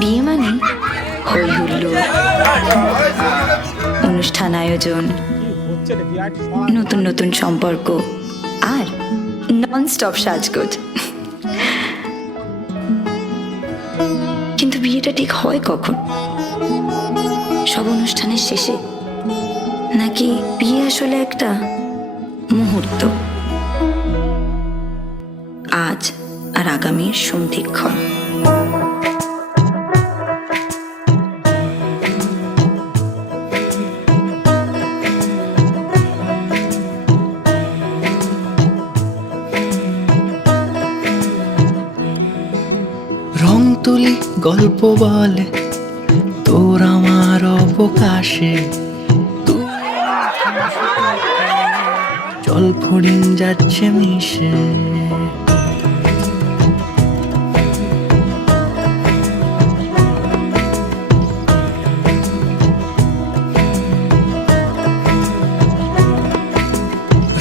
বিয়ে মানে হই হুল্লোড়, অনুষ্ঠান আয়োজন, নতুন নতুন সম্পর্ক আর নন স্টপ সাজগোজ। কিন্তু বিয়েটা ঠিক হয় কখন? সব অনুষ্ঠানের শেষে, নাকি বিয়ে আসলে একটা মুহূর্ত, আজ আর আগামীর সন্ধিক্ষণ? রং তুলি গল্প বলে তোর আমার অবকাশে, জল ফড়িং যাচ্ছে মিশে।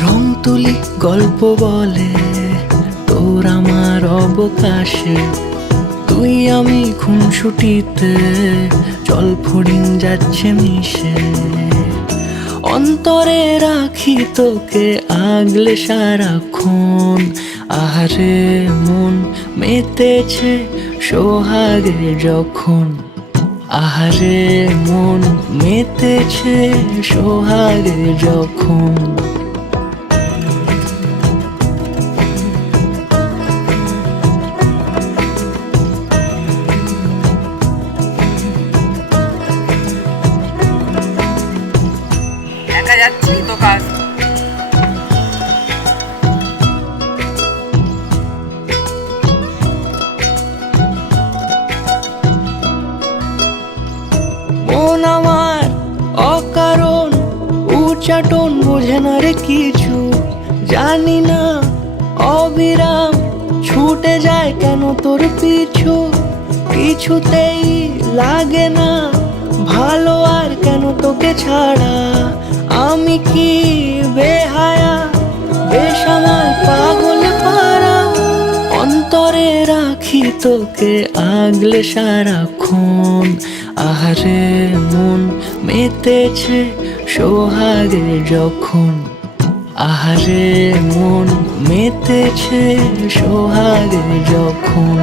রং তুলি গল্প বলে তোর আমার অবকাশে, তুই আমি খুনসুটিতে জল ফড়িং যাচ্ছে মিশে। অন্তরে রাখি তোকে আগলে সারাক্ষণ, আহারে মন মেতেছে সোহাগে যখন, আহারে মন মেতেছে সোহাগে যখন। একা যাচ্ছি তো কাজ। মন আমার অকারণ উচ্চাটন বোঝে না রে কিছু, জানি না অবিরাম ছুটে যায় কেন তোর পিছু। কিছুতেই লাগে না ভালো আর কেন তোকে ছাড়া, আমি কি বেহায়া বেসামাল পাগল পারা। অন্তরে রাখি তোকে আগলে সারাক্ষণ, আহারে মন মেতেছে সোহাগে যখন, আহারে মন মেতেছে সোহাগে যখন।